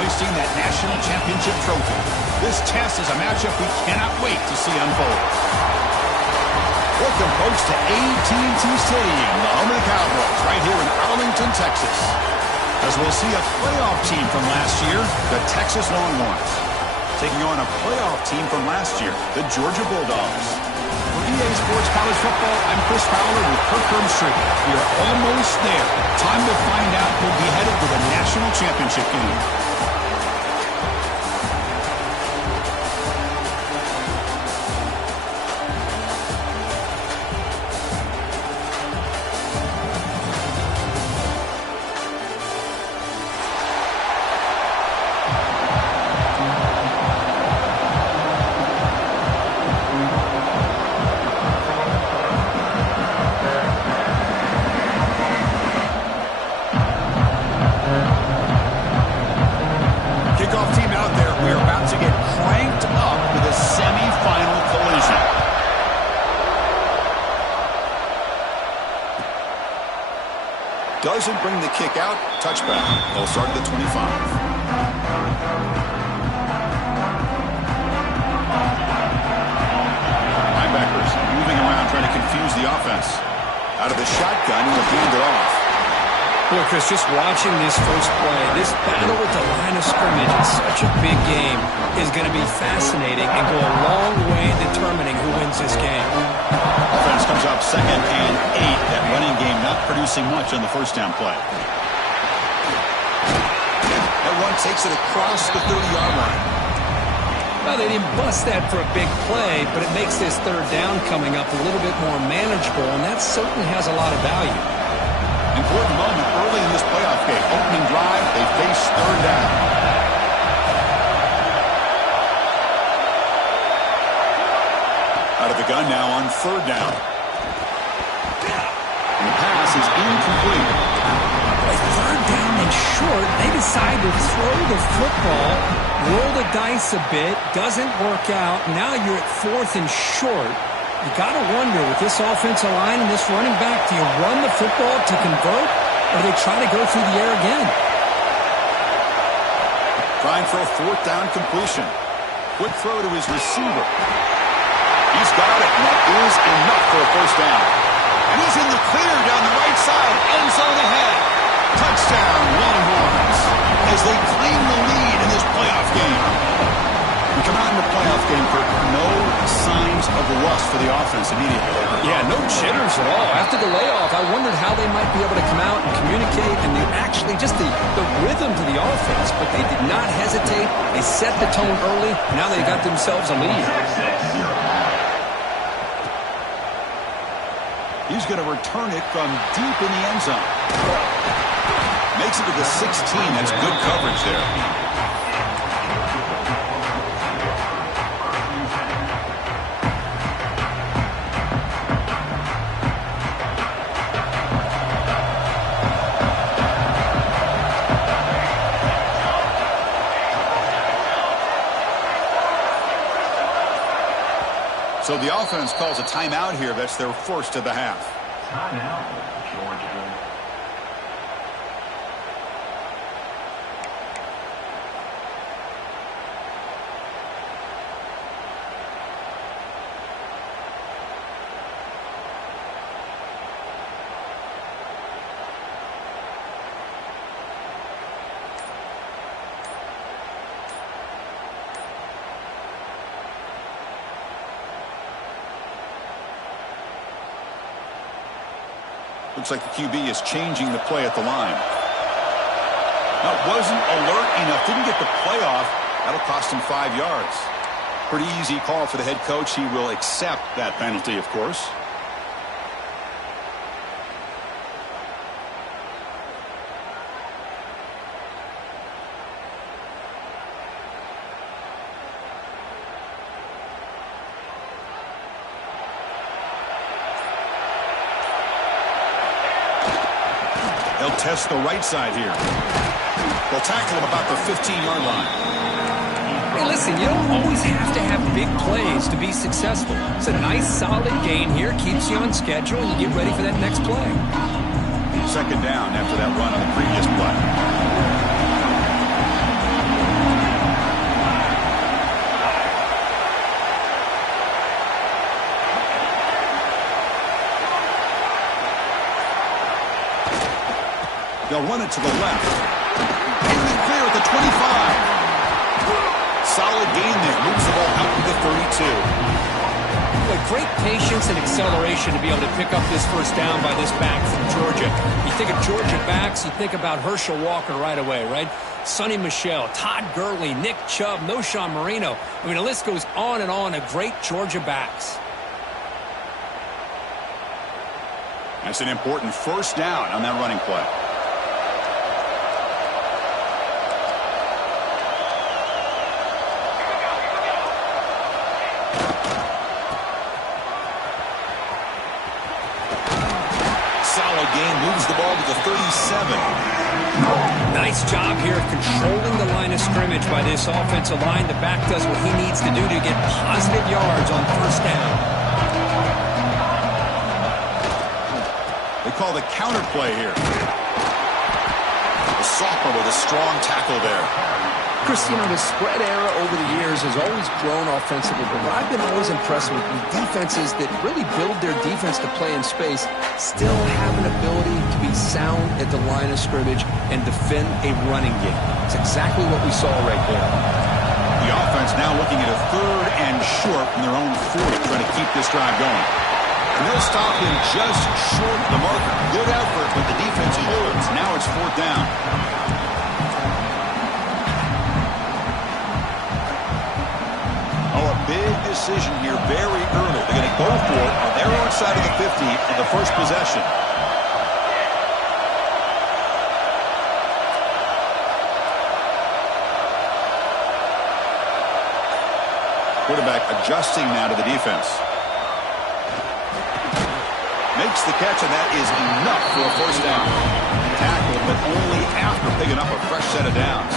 hoisting that national championship trophy. This test is a matchup we cannot wait to see unfold. Welcome, folks, to AT&T Stadium, the home of the Cowboys, right here in Arlington, Texas. As we'll see a playoff team from last year, the Texas Longhorns, taking on a playoff team from last year, the Georgia Bulldogs. For EA Sports College Football, I'm Chris Fowler with Kirk Herbstreit. We are almost there. Time to find out who'll be headed to the national championship game. Doesn't bring the kick out. Touchback. They'll start at the 25. Linebackers moving around trying to confuse the offense. Out of the shotgun, he'll hand it off. Boy, Chris, just watching this first play, this battle at the line of scrimmage in such a big game is going to be fascinating and go a long way in determining who wins this game. Offense comes up 2nd and 8. That running game not producing much on the first down play. That one takes it across the 30-yard line. Well, they didn't bust that for a big play, but it makes this third down coming up a little bit more manageable, and that certainly has a lot of value. Important moment early in this playoff game. Opening drive, they face third down. Out of the gun now on third down. And the pass is incomplete. With third down and short, they decide to throw the football, roll the dice a bit, doesn't work out. Now you're at 4th and short. You got to wonder, with this offensive line and this running back, do you run the football to convert, or do they try to go through the air again? Trying for a 4th down completion. Quick throw to his receiver. He's got it, and that is enough for a first down. And he's in the clear down the right side, end zone ahead. Touchdown, Longhorns, as they claim the lead in this playoff game. We come out in the playoff game, Kirk, no signs of rust for the offense immediately. Yeah, no jitters at all. After the layoff, I wondered how they might be able to come out and communicate and actually just the rhythm to the offense, but they did not hesitate. They set the tone early. Now they got themselves a lead. He's going to return it from deep in the end zone. Makes it to the 16. That's good coverage there. So the offense calls a timeout here. That's their first of the half. Timeout, Georgia. Looks like the QB is changing the play at the line. Now, wasn't alert enough. Didn't get the play off. That'll cost him 5 yards. Pretty easy call for the head coach. He will accept that penalty, of course. They'll test the right side here. They'll tackle him about the 15-yard line. Hey, listen, you don't always have to have big plays to be successful. It's a nice, solid gain here. Keeps you on schedule, and you get ready for that next play. Second down after that run on the previous play. run it to the left. Able to clear at the 25. Solid gain there. Moves the ball out to the 32. Great patience and acceleration to be able to pick up this first down by this back from Georgia. You think of Georgia backs, you think about Herschel Walker right away, right? Sonny Michel, Todd Gurley, Nick Chubb, Noshawn Marino. I mean, the list goes on and on of great Georgia backs. That's an important first down on that running play. Moves the ball to the 37. Nice job here of controlling the line of scrimmage by this offensive line. The back does what he needs to do to get positive yards on first down. They call the counter play here. The sophomore with a strong tackle there. Chris, you know, the spread era over the years has always grown offensively, but what I've been always impressed with defenses that really build their defense to play in space still have an ability to be sound at the line of scrimmage and defend a running game. It's exactly what we saw right there. The offense now looking at a 3rd and short from their own 40, trying to keep this drive going. And they'll stop him just short of the marker. Good effort, but the defense holds. Now it's 4th down. Big decision here very early. They're going to go for it on their own side of the 50 for the first possession. Quarterback adjusting now to the defense. Makes the catch, and that is enough for a first down. Tackle, but only after picking up a fresh set of downs.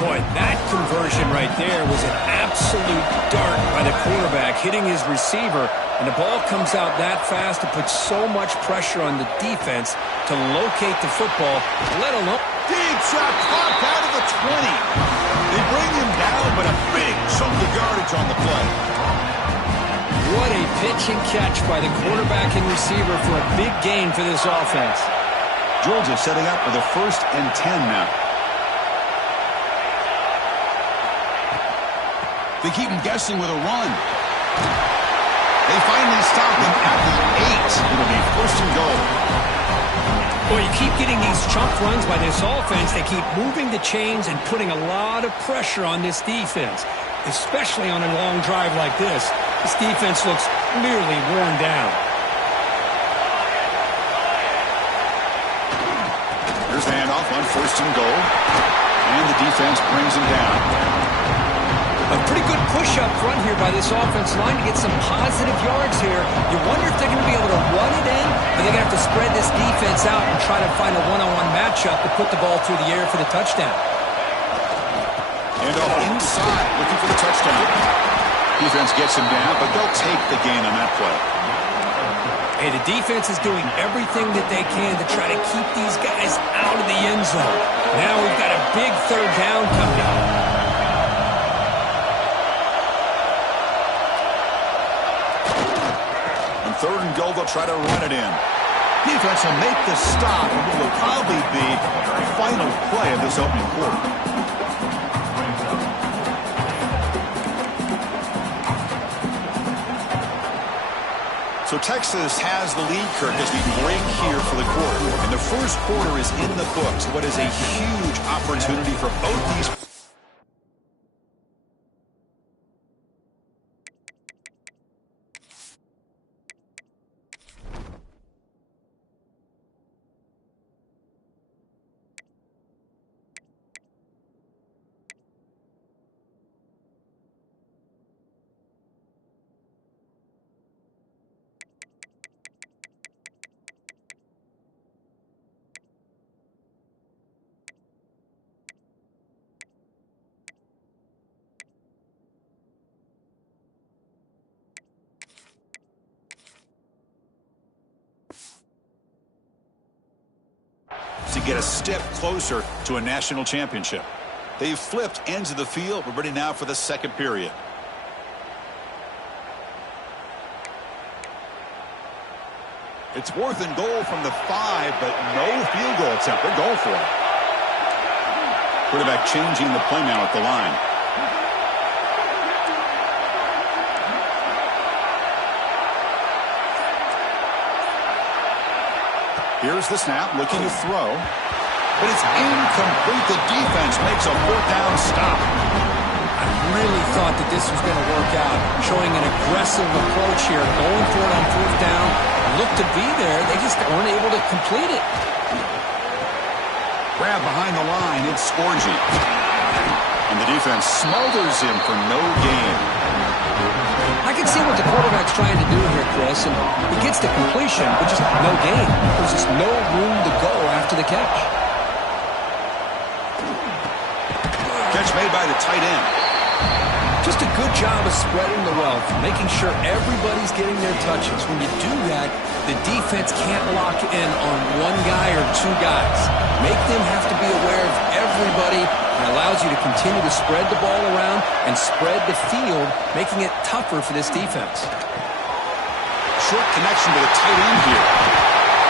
Boy, that conversion right there was an absolute dart by the quarterback, hitting his receiver, and the ball comes out that fast to put so much pressure on the defense to locate the football, let alone... Deep shot, popped out of the 20. They bring him down, but a big chunk of yardage on the play. What a pitch and catch by the quarterback and receiver for a big gain for this offense. Georgia setting up for the 1st and 10 now. They keep him guessing with a run. They finally stop him at the 8. It'll be 1st and goal. Boy, you keep getting these chunk runs by this offense. They keep moving the chains and putting a lot of pressure on this defense, especially on a long drive like this. This defense looks clearly worn down. Here's the handoff on 1st and goal. And the defense brings him down. A pretty good push up front here by this offense line to get some positive yards here. You wonder if they're going to be able to run it in, or they're going to have to spread this defense out and try to find a one-on-one matchup to put the ball through the air for the touchdown. And off inside, looking for the touchdown. Defense gets him down, but they'll take the gain on that play. Hey, the defense is doing everything that they can to try to keep these guys out of the end zone. Now we've got a big 3rd down coming up. On 3rd and goal, they'll try to run it in. Defense will make the stop, and it will probably be the final play of this opening quarter. So Texas has the lead, Kirk, as we break here for the quarter. And the first quarter is in the books. What is a huge opportunity for both these. To get a step closer to a national championship. They've flipped ends of the field. We're ready now for the 2nd period. It's 4th and goal from the 5, but no field goal attempt. They're going for it. Quarterback changing the play now at the line. Here's the snap, looking to throw. But it's incomplete. The defense makes a 4th down stop. I really thought that this was going to work out, showing an aggressive approach here, going for it on 4th down. Looked to be there. They just weren't able to complete it. Grab behind the line. It's Scorgi. And the defense smothers him for no gain. I can see what the quarterback's trying to do here, Chris, and he gets the completion, but just no gain. There's just no room to go after the catch. Catch made by the tight end. Just a good job of spreading the wealth, making sure everybody's getting their touches. When you do that, the defense can't lock in on one guy or two guys. Make them have to be aware of everybody. It allows you to continue to spread the ball around and spread the field, making it tougher for this defense. Short connection to the tight end here.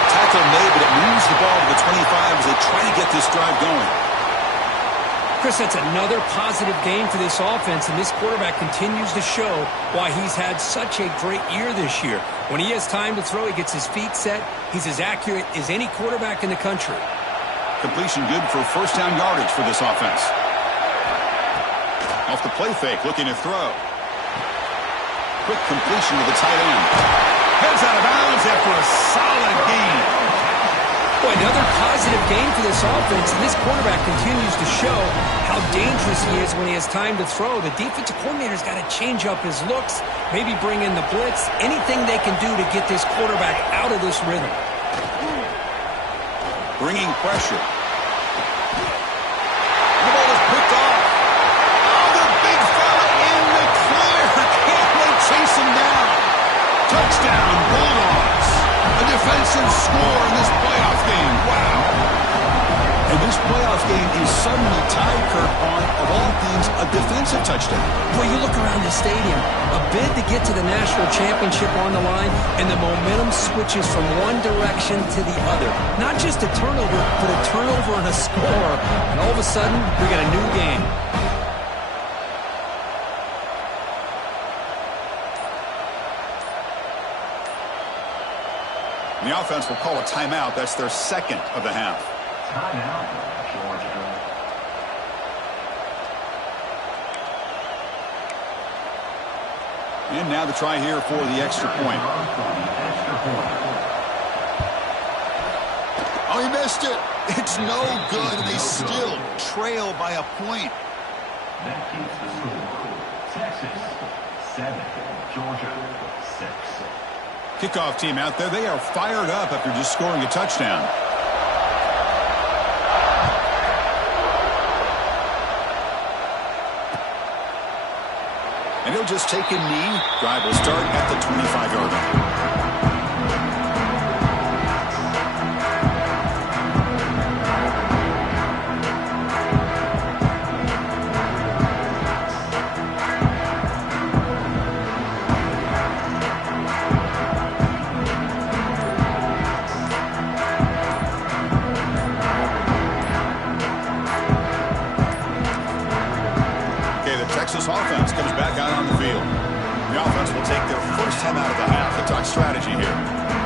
Tackle made, but it moves the ball to the 25 as they try to get this drive going. Chris, that's another positive game for this offense, and this quarterback continues to show why he's had such a great year this year. When he has time to throw, he gets his feet set. He's as accurate as any quarterback in the country. Completion good for 1st down yardage for this offense. Off the play fake, looking to throw. Quick completion to the tight end. Heads out of bounds after a solid gain. Boy, another positive game for this offense, and this quarterback continues to show how dangerous he is when he has time to throw. The defensive coordinator's got to change up his looks, maybe bring in the blitz, anything they can do to get this quarterback out of this rhythm. Bringing pressure. The ball is picked off. Oh, the big fella in the clear. Can't they chase him down? Touchdown, Bulldogs. A defensive score in this playoff game. Wow. And this playoff game is suddenly tied, Kurt, on, of all things, a defensive touchdown. Boy, you look around the stadium, a bid to get to the national championship on the line, and the momentum switches from one direction to the other. Not just a turnover, but a turnover and a score. And all of a sudden, we got a new game. The offense will call a timeout. That's their 2nd of the half. Timeout, Georgia. And now the try here for the extra point. Oh, he missed it. It's no good, and they still trail by a point. That keeps the score. Texas 7, Georgia 6. Kickoff team out there. They are fired up after just scoring a touchdown. And he'll just take a knee. Drive will start at the 25-yard line. Texas offense comes back out on the field. The offense will take their first time out of the half. The talk strategy here.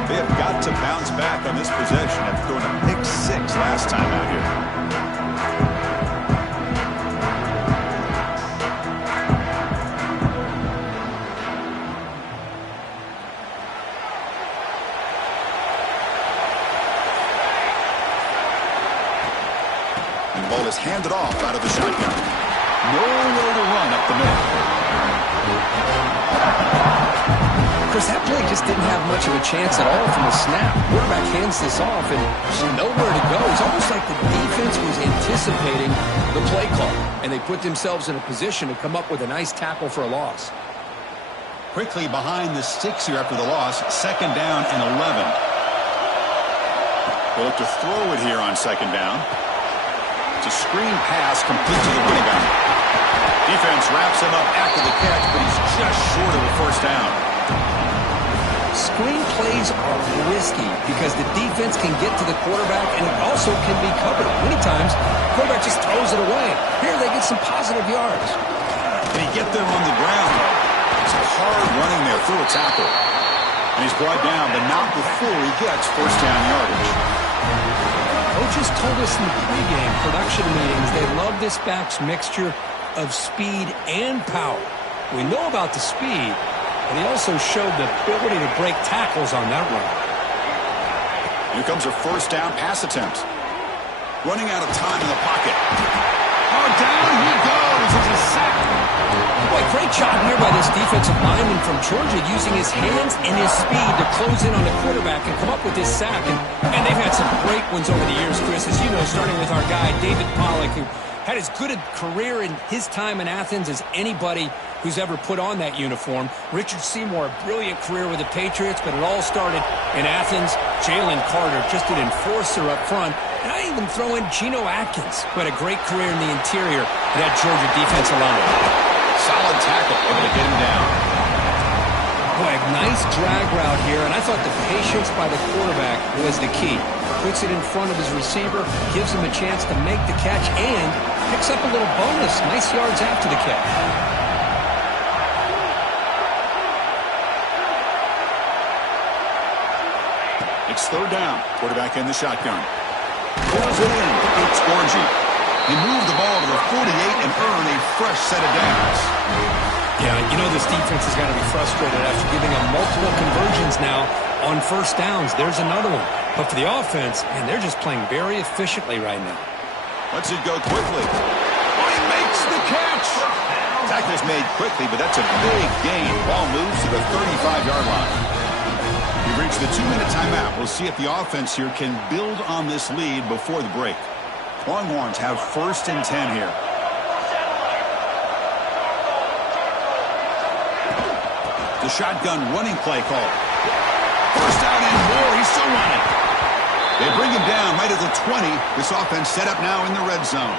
They have got to bounce back on this possession after throwing a pick 6 last time out here. And the ball is handed off out of the shotgun. Nowhere to run up the middle. Chris, that play just didn't have much of a chance at all from the snap. Quarterback hands this off, and there's nowhere to go. It's almost like the defense was anticipating the play call, and they put themselves in a position to come up with a nice tackle for a loss. Quickly behind the sticks here after the loss. 2nd down and 11. They'll look to throw it here on 2nd down. It's a screen pass complete to the running back. Defense wraps him up after the catch, but he's just short of a 1st down. Screen plays are risky because the defense can get to the quarterback and it also can be covered. Many times, the quarterback just throws it away. Here they get some positive yards. They get there on the ground. It's hard running there through a tackle. And he's brought down, but not before he gets first down yardage. Coaches told us in the pregame production meetings they love this back's mixture of speed and power. We know about the speed, but he also showed the ability to break tackles on that run. Here comes a first down pass attempt. Running out of time in the pocket. Oh, down he goes. It's a sack. Boy, great job here by this defensive lineman from Georgia using his hands and his speed to close in on the quarterback and come up with this sack. And they've had some great ones over the years, Chris, as you know, starting with our guy, David Pollock, who had as good a career in his time in Athens as anybody who's ever put on that uniform. Richard Seymour, a brilliant career with the Patriots, but it all started in Athens. Jalen Carter, just an enforcer up front. And I even throw in Geno Atkins, who had a great career in the interior of that Georgia defensive line. Solid tackle, able to get him down. Boy, a nice drag route here, and I thought the patience by the quarterback was the key. Puts it in front of his receiver, gives him a chance to make the catch, and picks up a little bonus. Nice yards after the catch. It's third down. Quarterback in the shotgun. Pulls it in. It's Orgy. He moved the ball to the 48 and earned a fresh set of downs. Yeah, you know this defense has got to be frustrated after giving up multiple conversions now on first downs. There's another one. But for the offense, man, they're just playing very efficiently right now. Lets it go quickly. Oh, he makes the catch. Tackle's made quickly, but that's a big gain. Ball moves to the 35-yard line. We've reached the 2-minute timeout. We'll see if the offense here can build on this lead before the break. Longhorns have first and 10 here. The shotgun running play call. First down and more. He's still running. They bring him down right at the 20. This offense set up now in the red zone.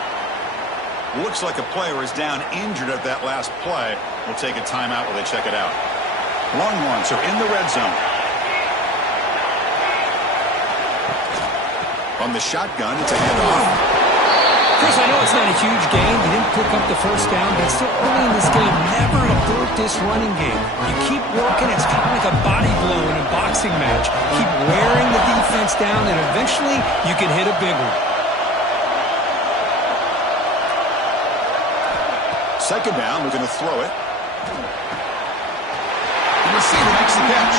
Looks like a player is down injured at that last play. We'll take a timeout while they check it out. Longhorns are in the red zone. On the shotgun, it's a handoff. Chris, I know it's not a huge gain. You didn't pick up the first down, but still early in this game, never abort this running game. You keep working. It's kind of like a body blow in a boxing match. Keep wearing the defense down, and eventually you can hit a big one. Second down, we're going to throw it. The receiver makes the catch.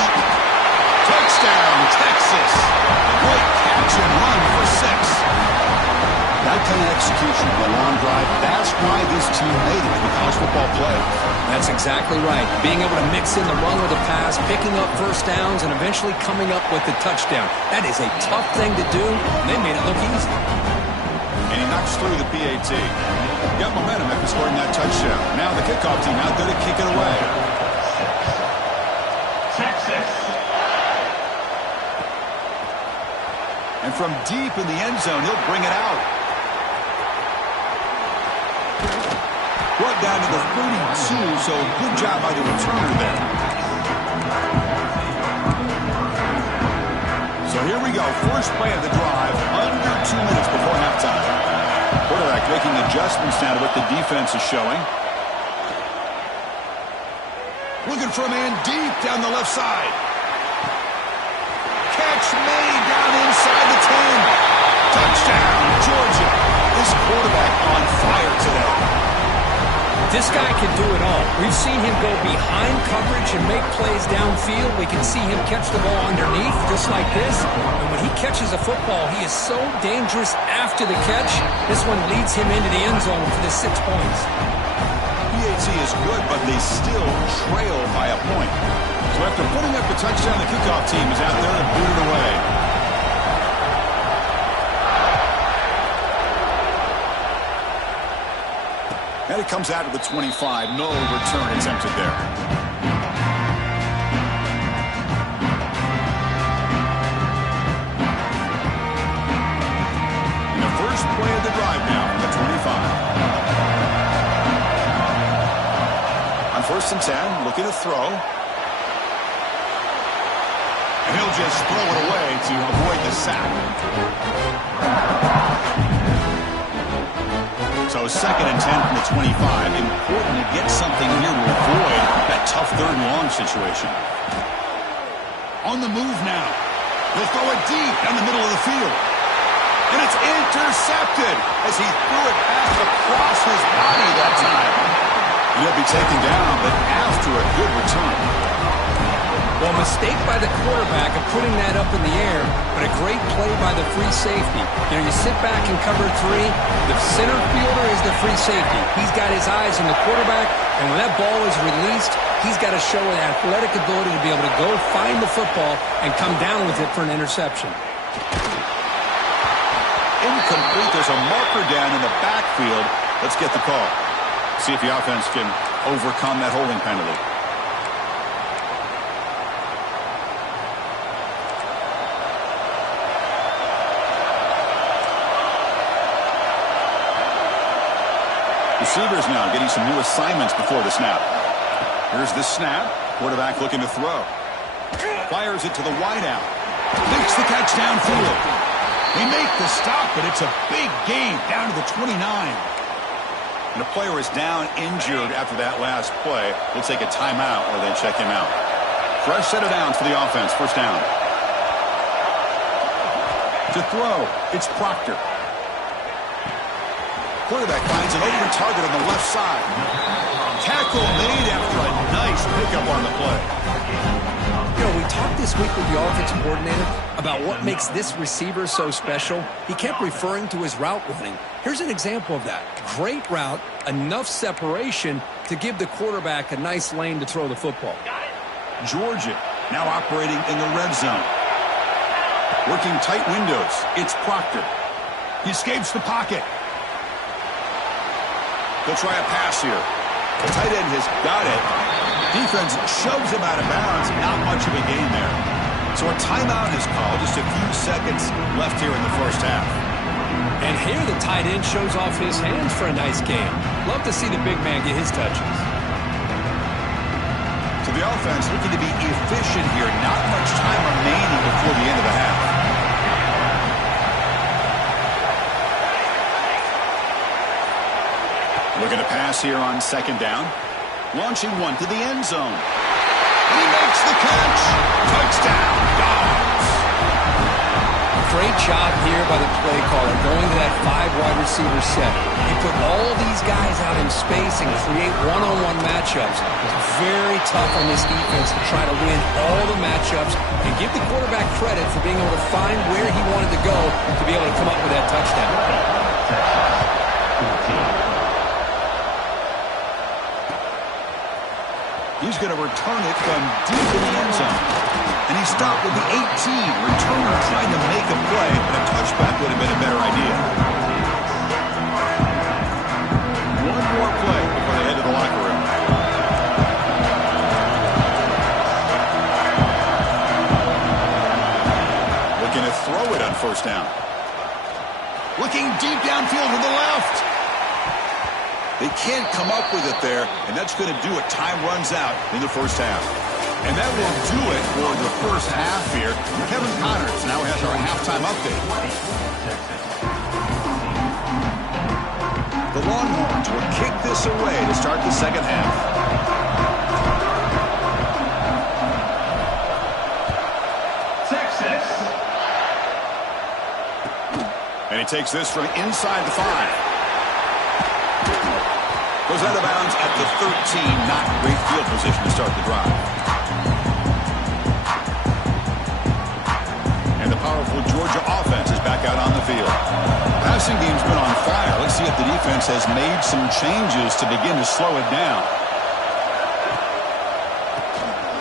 Touchdown, Texas. A great catch and run for 6. That kind of execution on a long drive, that's why this team made it in the college football playoff. That's exactly right. Being able to mix in the run with the pass, picking up first downs, and eventually coming up with the touchdown. That is a tough thing to do, and they made it look easy. And he knocks through the PAT. Got momentum after scoring that touchdown. Now the kickoff team out there to kick it away. Texas. And from deep in the end zone, he'll bring it out. Brought down to the 32, so good job by the returner there. So here we go. First play of the drive, under 2 minutes before halftime. Quarterback making adjustments now to what the defense is showing. Looking for a man deep down the left side. Catch made down inside the 10. Touchdown, Georgia. This quarterback on fire today. This guy can do it all. We've seen him go behind coverage and make plays downfield. We can see him catch the ball underneath, just like this. And when he catches a football, he is so dangerous after the catch. This one leads him into the end zone for the 6 points. PAT is good, but they still trail by a point. So after putting up the touchdown, the kickoff team is out there to boot it away. And it comes out to the 25. No return attempted there. And the first play of the drive now from the 25. On first and 10, looking to throw. And he'll just throw it away to avoid the sack. So 2nd and 10 from the 25. Important to get something here to avoid that tough 3rd and long situation. On the move now. He'll throw it deep down the middle of the field. And it's intercepted as he threw it back across his body that time. And he'll be taken down, but after a good return. Well, mistake by the quarterback of putting that up in the air, but a great play by the free safety. You know, you sit back and cover 3. The center fielder is the free safety. He's got his eyes on the quarterback, and when that ball is released, he's got to show an athletic ability to be able to go find the football and come down with it for an interception. Incomplete. There's a marker down in the backfield. Let's get the call. See if the offense can overcome that holding penalty. Receivers now getting some new assignments before the snap. Here's the snap. Quarterback looking to throw. Fires it to the wideout. Makes the catch downfield. They make the stop, but it's a big gain down to the 29. And the player is down injured after that last play. They'll take a timeout or they check him out. Fresh set of downs for the offense. 1st down. To throw, it's Proctor. Quarterback finds an open target on the left side. Tackle made after a nice pickup on the play. You know, we talked this week with the offensive coordinator about what makes this receiver so special. He kept referring to his route running. Here's an example of that. Great route, enough separation to give the quarterback a nice lane to throw the football. Georgia now operating in the red zone. Working tight windows. It's Proctor. He escapes the pocket. They'll try a pass here. The tight end has got it. Defense shoves him out of bounds. Not much of a gain there. So a timeout is called. Just a few seconds left here in the 1st half. And here the tight end shows off his hands for a nice game. Love to see the big man get his touches. So the offense looking to be efficient here. Not much time remaining before the end of the half. Looking to pass here on 2nd down. Launching one to the end zone. And he makes the catch. Touchdown, Dogs. Great job here by the play caller going to that 5 wide receiver set. He put all these guys out in space and create one-on-one matchups. It's very tough on this defense to try to win all the matchups and give the quarterback credit for being able to find where he wanted to go to be able to come up with that touchdown. He's going to return it from deep in the end zone. And he stopped with the 18. Returner trying to make a play, and a touchback would have been a better idea. One more play before they head to the locker room. Looking to throw it on 1st down. Looking deep downfield to the left. They can't come up with it there, and that's going to do it. Time runs out in the 1st half. And that will do it for the 1st half here. Kevin Connors now has our halftime update. The Longhorns will kick this away to start the 2nd half. Texas. And he takes this from inside the 5. Goes out of bounds at the 13. Not great field position to start the drive. And the powerful Georgia offense is back out on the field. Passing game's been on fire. Let's see if the defense has made some changes to begin to slow it down.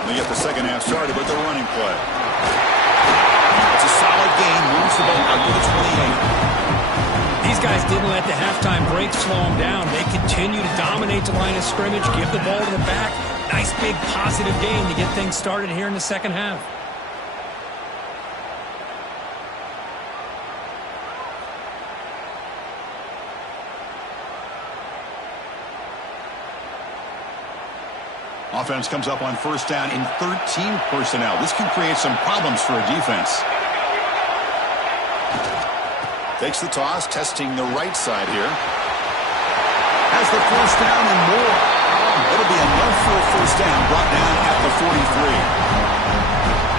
They get the 2nd half started with the running play. It's a solid gain. Moves the ball out to the 28. These guys didn't let the halftime break slow them down. They continue to dominate the line of scrimmage, give the ball to the back. Nice big positive gain to get things started here in the 2nd half. Offense comes up on first down in 13 personnel. This can create some problems for a defense. Takes the toss, testing the right side here. Has the first down and more. It'll be enough for a first down, brought down at the 43.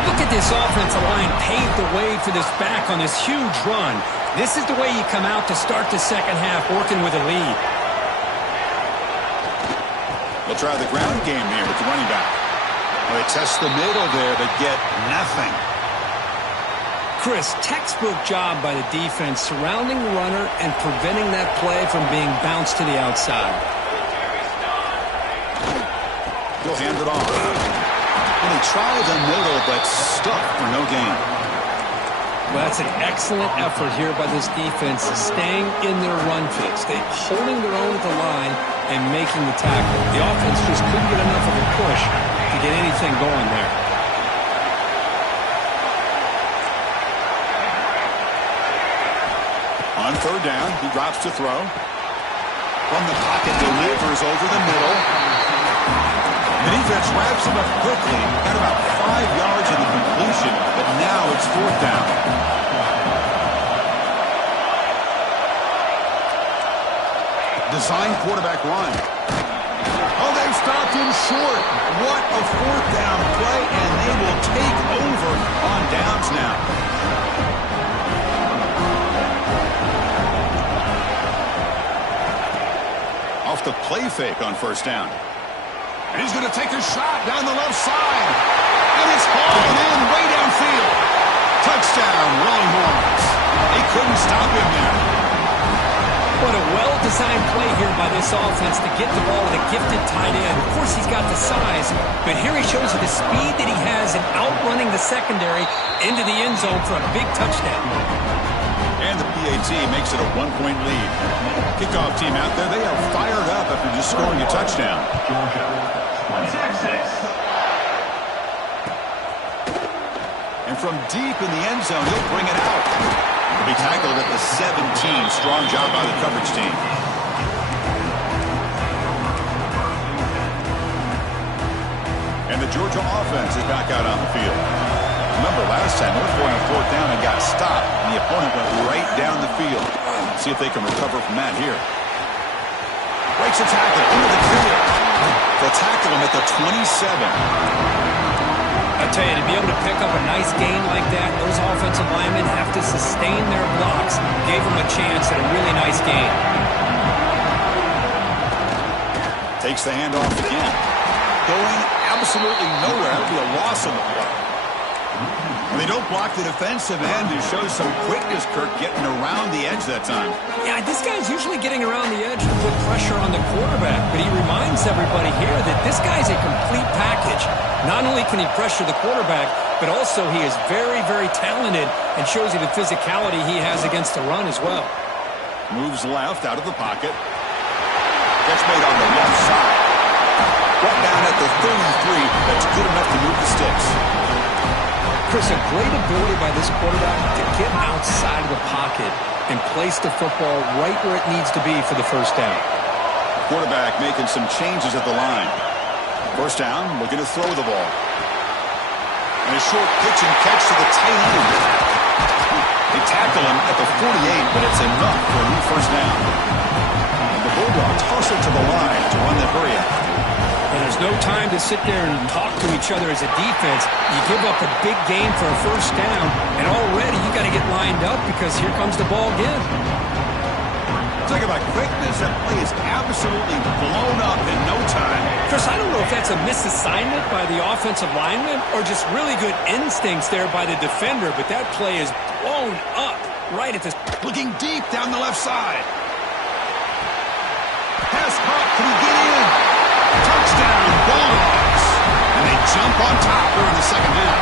Look at this offensive line paved the way for this back on this huge run. This is the way you come out to start the second half, working with a lead. They'll try the ground game here with the running back. Well, they test the middle there, but get nothing. Chris, textbook job by the defense surrounding the runner and preventing that play from being bounced to the outside. He'll hand it off. And he tried the middle, but stuck for no gain. Well, that's an excellent effort here by this defense, staying in their run fix. They're holding their own at the line and making the tackle. The offense just couldn't get enough of a push to get anything going there. On third down, he drops to throw. From the pocket, delivers over the middle. The defense wraps him up quickly. Got about 5 yards in the completion, but now it's fourth down. Design quarterback run. Oh, they've stopped him short. What a fourth down play, and they will take over on downs now. Off the play fake on first down. And he's going to take a shot down the left side. And it's hauled in way downfield. Touchdown, Longhorns. They couldn't stop him there. What a well-designed play here by this offense to get the ball to the gifted tight end. Of course, he's got the size, but here he shows you the speed that he has in outrunning the secondary into the end zone for a big touchdown. And the PAT makes it a 1-point lead. Kickoff team out there, they are fired up after just scoring a touchdown. Georgia, Texas. And from deep in the end zone, he'll bring it out. He'll be tackled at the 17. Strong job by the coverage team. And the Georgia offense is back out on the field. Remember last time, they were going on fourth down and got stopped. And the opponent went right down the field. See if they can recover from that here. Breaks a tackle into the clear. They'll tackle him at the 27. I tell you, to be able to pick up a nice gain like that, those offensive linemen have to sustain their blocks. Gave them a chance at a really nice gain. Takes the handoff again. Going absolutely nowhere. That would be a loss on the play. When they don't block the defensive end, it shows some quickness, Kirk, getting around the edge that time. Yeah, this guy's usually getting around the edge to put pressure on the quarterback, but he reminds everybody here that this guy's a complete package. Not only can he pressure the quarterback, but also he is very, very talented and shows you the physicality he has against the run as well. Moves left out of the pocket. Catch made on the left side. Brought down at the 33. That's good enough to move the sticks. Chris, a great ability by this quarterback to get outside of the pocket and place the football right where it needs to be for the first down. Quarterback making some changes at the line. First down, looking to throw the ball. And a short pitch and catch to the tight end. They tackle him at the 48, but it's enough for a new first down. And the Bulldogs toss it to the line to run the hurry out. And there's no time to sit there and talk to each other as a defense. You give up a big game for a first down, and already you got to get lined up because here comes the ball again. Talk about quickness. That play is absolutely blown up in no time. Chris, I don't know if that's a misassignment by the offensive lineman or just really good instincts there by the defender, but that play is blown up right at this. Looking deep down the left side. Pass caught. Can he get in? Touchdown, Bulldogs. And they jump on top here in the second half.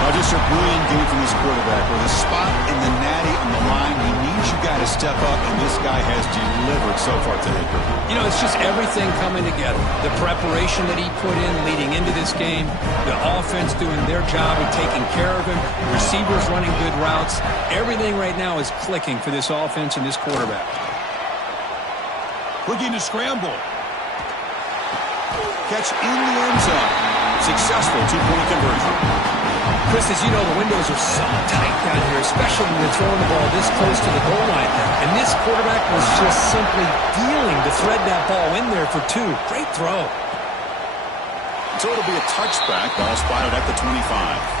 Well, just a brilliant game from this quarterback. With a spot in the natty on the line, he needs you guys to step up, and this guy has delivered so far today. You know, it's just everything coming together. The preparation that he put in leading into this game, the offense doing their job of taking care of him, receivers running good routes. Everything right now is clicking for this offense and this quarterback. Looking to scramble. Catch in the end zone. Successful two-point conversion. Chris, as you know, the windows are so tight down here, especially when you're throwing the ball this close to the goal line. And this quarterback was just simply dealing to thread that ball in there for two. Great throw. So it'll be a touchback. Ball spotted at the 25.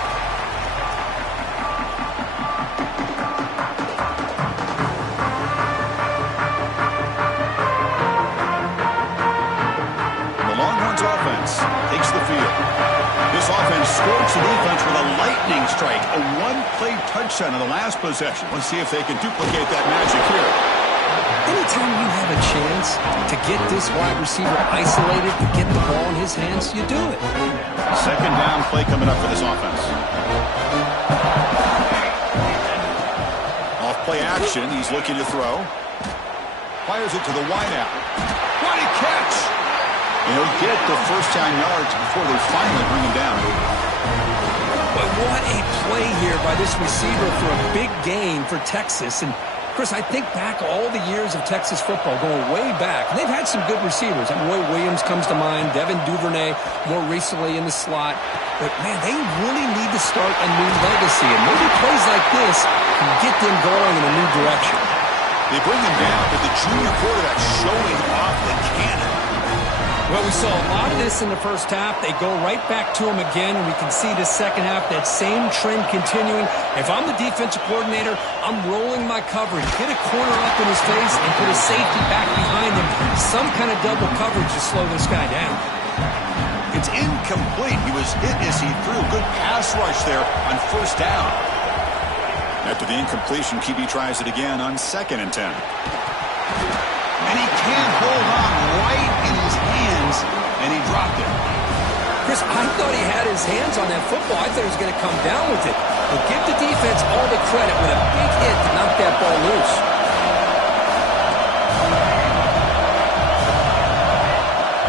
Takes the field. This offense scorched the defense with a lightning strike. A one-play touchdown in the last possession. Let's see if they can duplicate that magic here. Anytime you have a chance to get this wide receiver isolated, to get the ball in his hands, you do it. Second down play coming up for this offense. Off-play action. He's looking to throw. Fires it to the wideout. What a catch! And he'll get the first down yards before they finally bring him down. But what a play here by this receiver for a big gain for Texas. And, Chris, I think back all the years of Texas football, going way back. And they've had some good receivers. I mean, Roy Williams comes to mind, Devin Duvernay more recently in the slot. But, man, they really need to start a new legacy. And maybe plays like this can get them going in a new direction. They bring him down, but the junior quarterback showing off the cannon. Well, we saw a lot of this in the first half. They go right back to him again, and we can see the second half, that same trend continuing. If I'm the defensive coordinator, I'm rolling my coverage. Get a corner up in his face and put a safety back behind him. Some kind of double coverage to slow this guy down. It's incomplete. He was hit as he threw. Good pass rush there on first down. After the incompletion, QB tries it again on 2nd and 10. And he can't hold on right in his hands, and he dropped it. Chris, I thought he had his hands on that football. I thought he was going to come down with it. But give the defense all the credit with a big hit to knock that ball loose.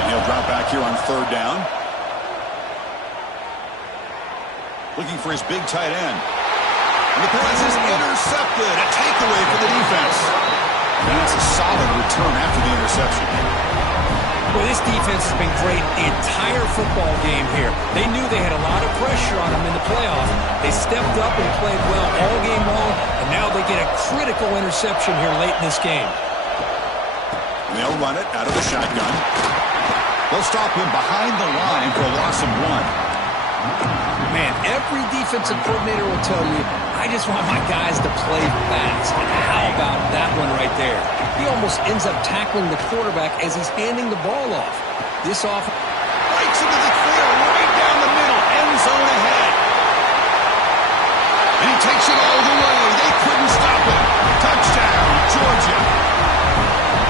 And he'll drop back here on 3rd down. Looking for his big tight end. And the pass is intercepted. A takeaway for the defense. And that's a solid return after the interception. Well, this defense has been great the entire football game here. They knew they had a lot of pressure on them in the playoff. They stepped up and played well all game long, and now they get a critical interception here late in this game. And they'll run it out of the shotgun. They'll stop him behind the line for a loss of 1. Man, every defensive coordinator will tell you, I just want my guys to play fast. And how about that one right there? He almost ends up tackling the quarterback as he's handing the ball off. This off breaks into the clear right down the middle, end zone ahead. And he takes it all the way. They couldn't stop him. Touchdown, Georgia.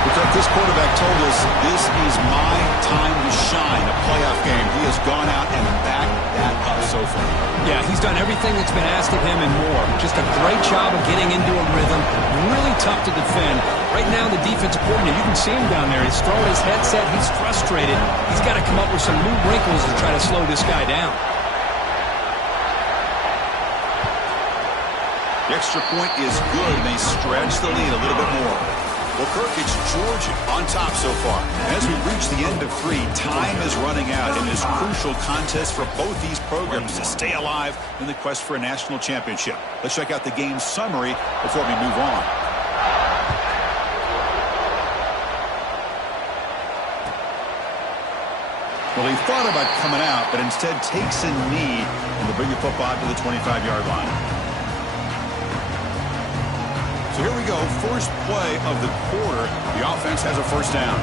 Because this quarterback told us this is my time to shine, a playoff game. He has gone out and backed that up so far. Yeah, he's done everything that's been asked of him and more. Just a great job of getting into a rhythm. Really tough to defend. Right now, the defensive coordinator, you can see him down there. He's throwing his headset. He's frustrated. He's got to come up with some new wrinkles to try to slow this guy down. The extra point is good, and they stretch the lead a little bit more. Well, Kirk, it's Georgia on top so far. As we reach the end of 3, time is running out in this crucial contest for both these programs to stay alive in the quest for a national championship. Let's check out the game summary before we move on. Well, he thought about coming out, but instead takes a knee and to bring the football to the 25-yard line. So here we go, first play of the quarter. The offense has a first down.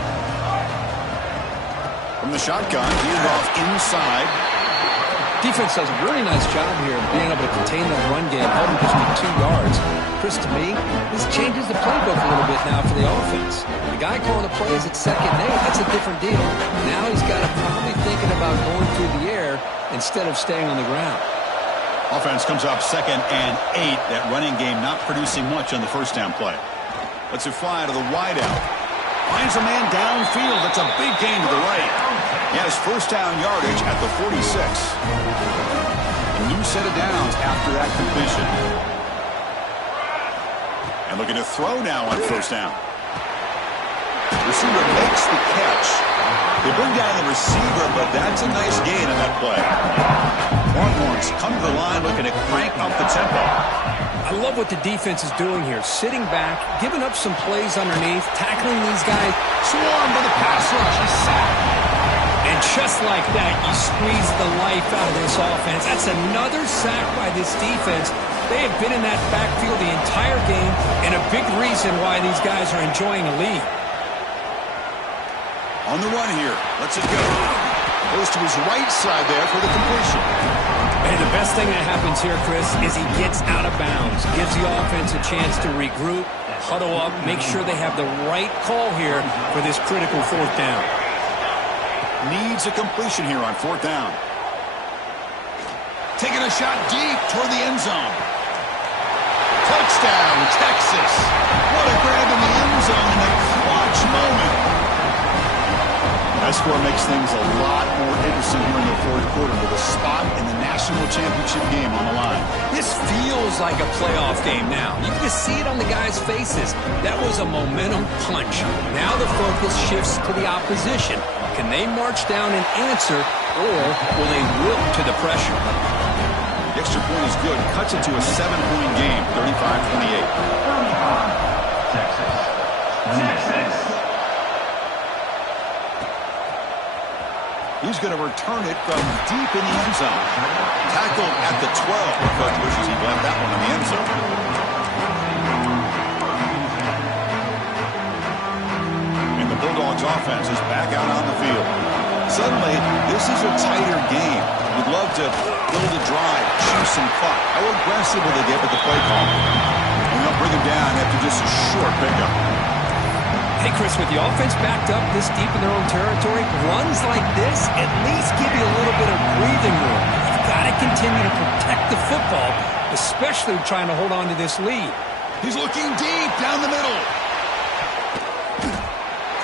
From the shotgun, he's off inside. Defense does a really nice job here of being able to contain that run game, held him just with 2 yards. Chris, to me, this changes the playbook a little bit now for the offense. The guy calling the plays at 2nd and 8, that's a different deal. Now he's got to probably thinking about going through the air instead of staying on the ground. Offense comes up 2nd and 8. That running game not producing much on the first down play. Lets it fly to the wideout. Finds a man downfield. That's a big gain to the right. He has first down yardage at the 46. A new set of downs after that completion. And looking to throw now on first down. Receiver makes the catch. They bring down the receiver, but that's a nice gain on that play. Longhorns come to the line looking to crank up the tempo. I love what the defense is doing here. Sitting back, giving up some plays underneath, tackling these guys. Swarmed by the pass rush. He's sacked. And just like that, you squeeze the life out of this offense. That's another sack by this defense. They have been in that backfield the entire game, and a big reason why these guys are enjoying a lead. On the run here. Lets it go. Goes to his right side there for the completion. And the best thing that happens here, Chris, is he gets out of bounds. Gives the offense a chance to regroup, huddle up, make sure they have the right call here for this critical fourth down. Needs a completion here on fourth down. Taking a shot deep toward the end zone. Touchdown, Texas. What a grab in the end zone in a clutch moment. That score makes things a lot more interesting here in the fourth quarter with a spot in the national championship game on the line. This feels like a playoff game now. You can just see it on the guys' faces. That was a momentum punch. Now the focus shifts to the opposition. Can they march down and answer, or will they wilt to the pressure? The extra point is good. Cuts it to a 7-point game, 35-28. Texas. He's going to return it from deep in the end zone. Tackled at the 12. Coach wishes he left that one in the end zone. And the Bulldogs offense is back out on the field. Suddenly, this is a tighter game. You'd love to build a drive, shoot some clock. How aggressive will they get with the play call? And they'll bring him down after just a short pickup. Hey, Chris, with the offense backed up this deep in their own territory, runs like this at least give you a little bit of breathing room. You've got to continue to protect the football, especially trying to hold on to this lead. He's looking deep down the middle.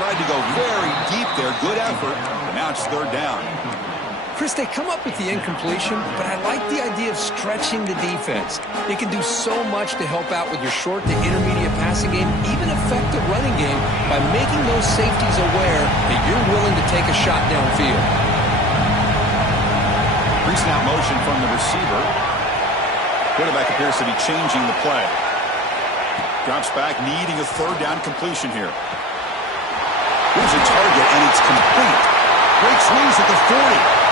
Tried to go very deep there. Good effort. But now it's third down. Chris, they come up with the incompletion, but I like the idea of stretching the defense. They can do so much to help out with your short to intermediate passing game, even affect the running game by making those safeties aware that you're willing to take a shot downfield. Pre-snap motion from the receiver. Quarterback appears to be changing the play. Drops back, needing a third down completion here. Here's a target, and it's complete. Great swings at the 40.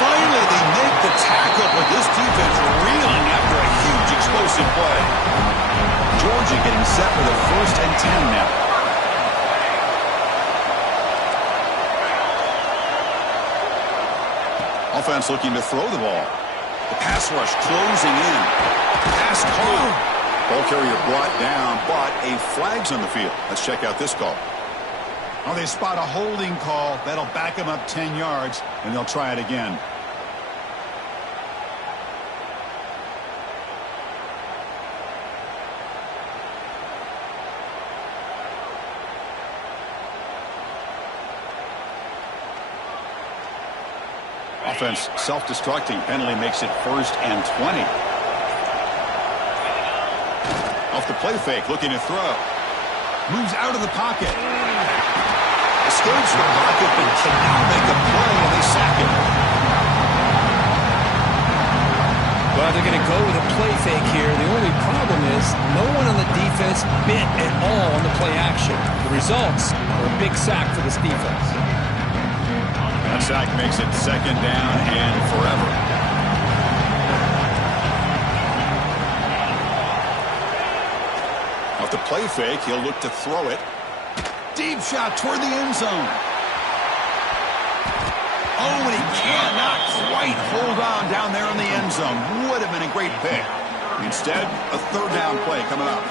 Finally, they make the tackle, but this defense reeling after a huge explosive play. Georgia getting set for the 1st and 10 now. Offense looking to throw the ball. The pass rush closing in. Pass caught. Ball carrier brought down, but a flag's on the field. Let's check out this call. Oh, they spot a holding call. That'll back them up 10 yards, and they'll try it again. Offense self-destructing. Penalty makes it 1st and 20. Off the play fake, looking to throw. Moves out of the pocket. Escapes the pocket, but cannot make a play, and they sack him. Well, they're going to go with a play fake here. The only problem is no one on the defense bit at all on the play action. The results are a big sack for this defense. That sack makes it 2nd down and forever. Off the play fake, he'll look to throw it. Deep shot toward the end zone. Oh, and he cannot quite hold on down there in the end zone. Would have been a great pick. Instead, a 3rd down play coming up.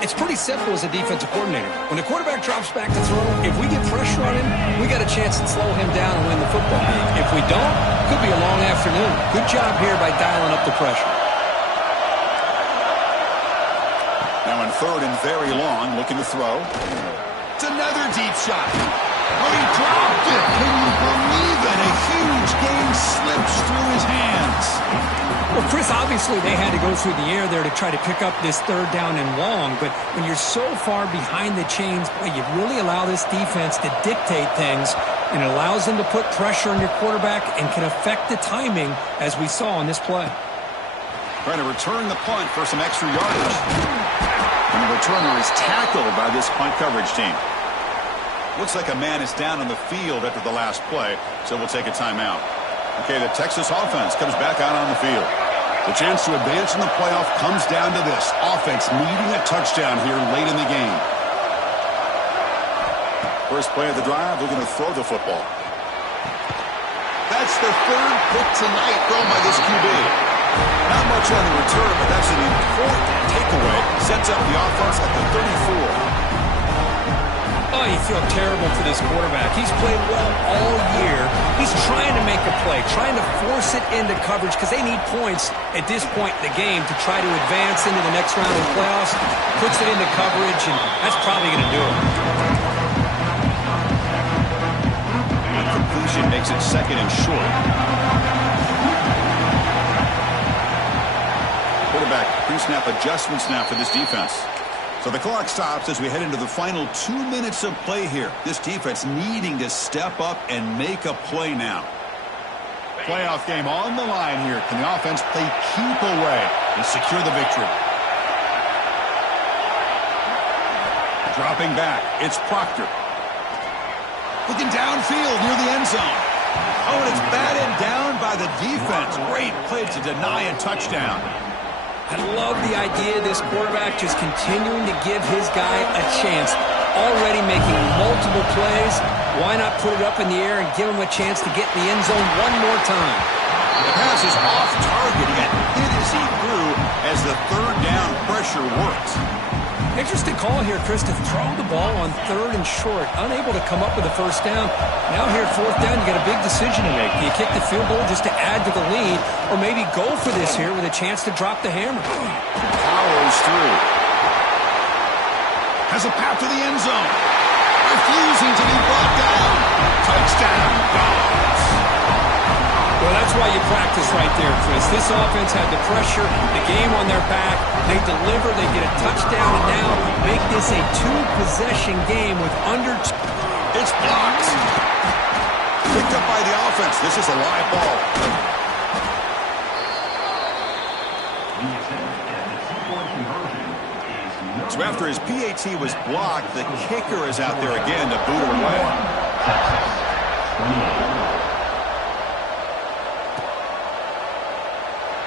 It's pretty simple as a defensive coordinator. When the quarterback drops back to throw, if we get pressure on him, we got a chance to slow him down and win the football game. If we don't, could be a long afternoon. Good job here by dialing up the pressure. Now in 3rd and very long, looking to throw. It's another deep shot. Oh, he dropped it. Can you believe it? A huge game slips through his hands. Well, Chris, obviously they had to go through the air there to try to pick up this third down and long, but when you're so far behind the chains, boy, you really allow this defense to dictate things, and it allows them to put pressure on your quarterback and can affect the timing, as we saw on this play. Trying to return the punt for some extra yardage. And the returner is tackled by this punt coverage team. Looks like a man is down on the field after the last play, so we'll take a timeout. Okay, the Texas offense comes back out on the field. The chance to advance in the playoff comes down to this. Offense needing a touchdown here late in the game. First play of the drive, they're going to throw the football. That's the third pick tonight thrown by this QB. Not much on the return, but that's an important takeaway. Sets up the offense at the 34. Oh, you feel terrible for this quarterback. He's played well all year. He's trying to make a play, trying to force it into coverage because they need points at this point in the game to try to advance into the next round of the playoffs. Puts it into coverage, and that's probably going to do it. Incompletion makes it second and short. Quarterback pre-snap adjustments now for this defense. So the clock stops as we head into the final 2 minutes of play here. This defense needing to step up and make a play now. Playoff game on the line here. Can the offense play keep away and secure the victory? Dropping back, it's Proctor. Looking downfield near the end zone. Oh, and it's batted down by the defense. Great play to deny a touchdown. I love the idea of this quarterback just continuing to give his guy a chance. Already making multiple plays. Why not put it up in the air and give him a chance to get in the end zone one more time? The pass is off target. He got hit as he threw as the third down pressure worked. Interesting call here, Chris, to throw the ball on third and short. Unable to come up with a first down. Now here, fourth down, you got a big decision to make. Do you kick the field goal just to add to the lead, or maybe go for this here with a chance to drop the hammer? Powers through. Has a path to the end zone. Refusing to be brought down. Touchdown, Dogs. Well, that's why you practice right there, Chris. This offense had the pressure, the game on their back. They deliver, they get a touchdown, and now make this a two-possession game with under... It's blocked. Picked up by the offense. This is a live ball. So after his PAT was blocked, the kicker is out there again to boot it away.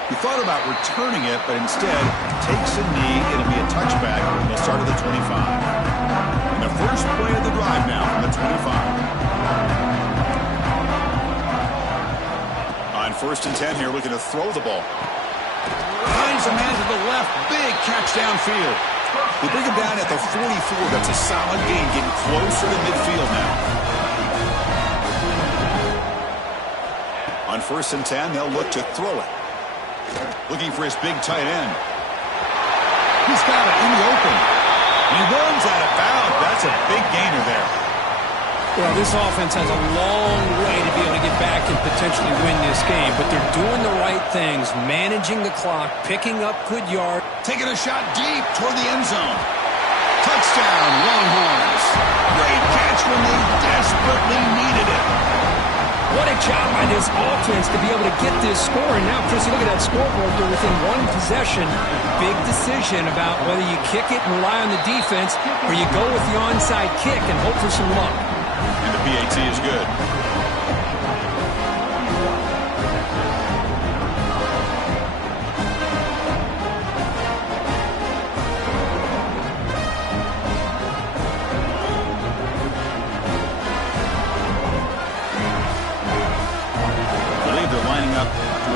He thought about returning it, but instead takes a knee. It'll be a touchback. He'll start at the 25. And the first play of the drive now from the 25. On 1st and 10 here, looking to throw the ball. Finds a man to the left. Big catch downfield. They bring him down at the 44. That's a solid gain, getting closer to midfield now. On 1st and 10, they'll look to throw it. Looking for his big tight end. He's got it in the open. He runs out of bounds. That's a big gainer there. Well, this offense has a long way to be able to get back and potentially win this game, but they're doing the right things, managing the clock, picking up good yards. Taking a shot deep toward the end zone. Touchdown, Longhorns. Great catch when they desperately needed it. What a job by this offense to be able to get this score. And now, Chris, you look at that scoreboard, you're within one possession. Big decision about whether you kick it and rely on the defense or you go with the onside kick and hope for some luck. And the PAT is good.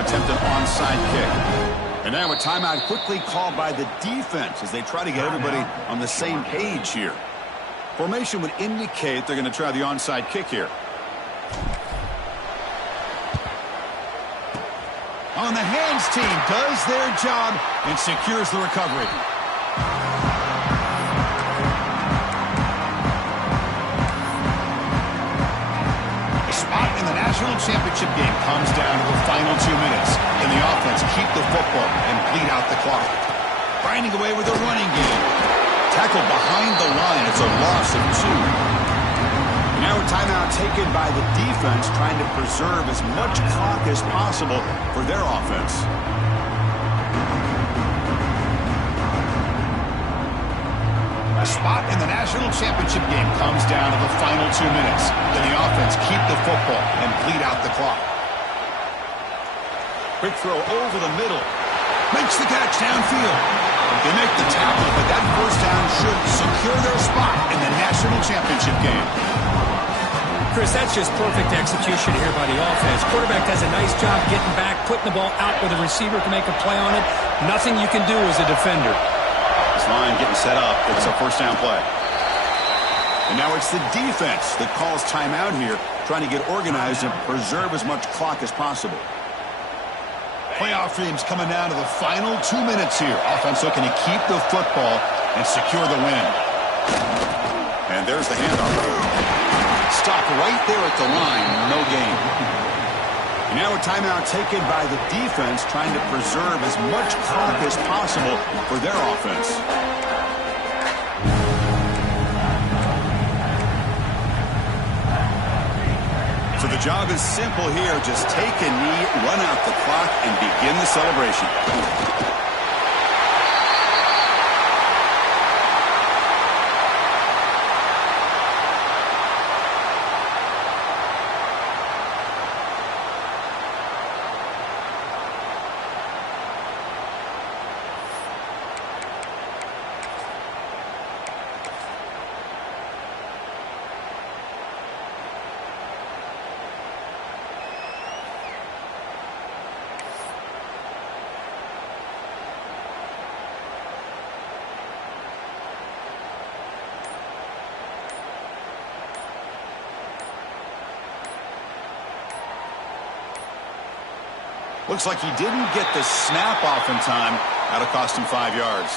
Attempt an onside kick. And now a timeout quickly called by the defense as they try to get everybody on the same page here. Formation would indicate they're going to try the onside kick here. On the hands team does their job and secures the recovery. comes down to the final 2 minutes. Can the offense keep the football and bleed out the clock? Grinding away with a running game. Tackled behind the line. It's a loss of 2. Now a timeout taken by the defense, trying to preserve as much clock as possible for their offense. A spot in the national championship game comes down to the final 2 minutes. Can the offense keep the football and bleed out the clock? Quick throw over the middle. Makes the catch downfield. They make the tackle, but that first down should secure their spot in the national championship game. Chris, that's just perfect execution here by the offense. Quarterback does a nice job getting back, putting the ball out where the receiver can make a play on it. Nothing you can do as a defender. This line getting set up. It's a first down play. And now it's the defense that calls timeout here, trying to get organized and preserve as much clock as possible. Playoff dreams coming down to the final 2 minutes here. Offense looking to keep the football and secure the win. And there's the handoff. Stop right there at the line. No gain. And now a timeout taken by the defense, trying to preserve as much clock as possible for their offense. So the job is simple here. Just take a knee, run out the clock, and begin the celebration. Looks like he didn't get the snap off in time. That'll cost him 5 yards.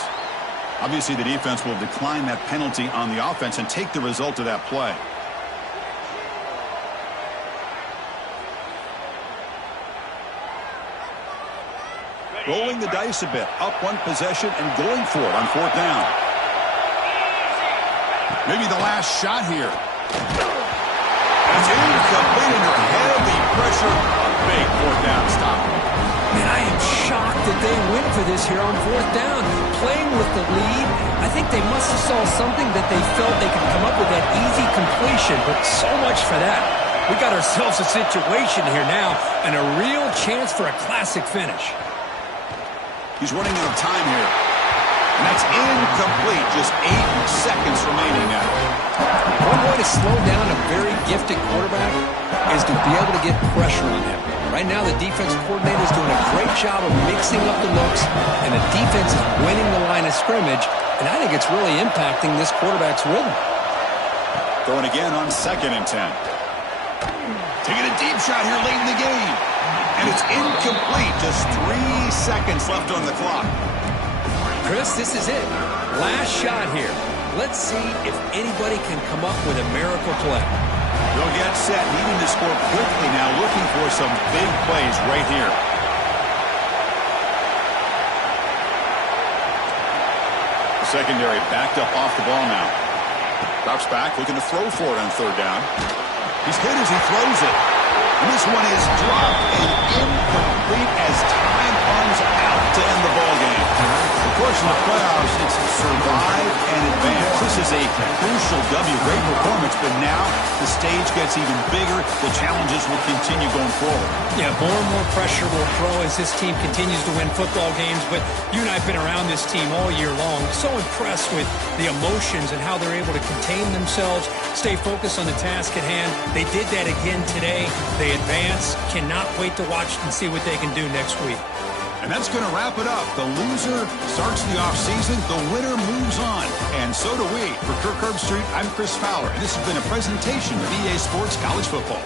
Obviously, the defense will decline that penalty on the offense and take the result of that play. Rolling the dice a bit. Up one possession and going for it on fourth down. Maybe the last shot here. It's incomplete under heavy pressure. A big fourth down stop. Man, I am shocked that they went for this here on fourth down. Playing with the lead, I think they must have saw something that they felt they could come up with that easy completion, but so much for that. We got ourselves a situation here now and a real chance for a classic finish. He's running out of time here. And that's incomplete. Just 8 seconds remaining now. One way to slow down a very gifted quarterback is to be able to get pressure on him. Right now, the defense coordinator is doing a great job of mixing up the looks, and the defense is winning the line of scrimmage, and I think it's really impacting this quarterback's rhythm. Throwing again on 2nd and 10. Taking a deep shot here late in the game. And it's incomplete. Just 3 seconds left on the clock. Chris, this is it. Last shot here. Let's see if anybody can come up with a miracle play. They'll get set, needing to score quickly now, looking for some big plays right here. The secondary backed up off the ball now. Drops back, looking to throw for it on third down. He's hit as he throws it. And this one is dropped and incomplete as time runs out to end the ball game. Of course, in the playoffs, it's survive and advance. This is a crucial W. Great performance, but now the stage gets even bigger. The challenges will continue going forward. Yeah, more and more pressure will grow as this team continues to win football games, but you and I have been around this team all year long. So impressed with the emotions and how they're able to contain themselves, stay focused on the task at hand. They did that again today. They advance. Cannot wait to watch and see what they can do next week. And that's going to wrap it up. The loser starts the offseason. The winner moves on. And so do we. For Kirk Herbstreit, I'm Chris Fowler. And this has been a presentation of EA Sports College Football.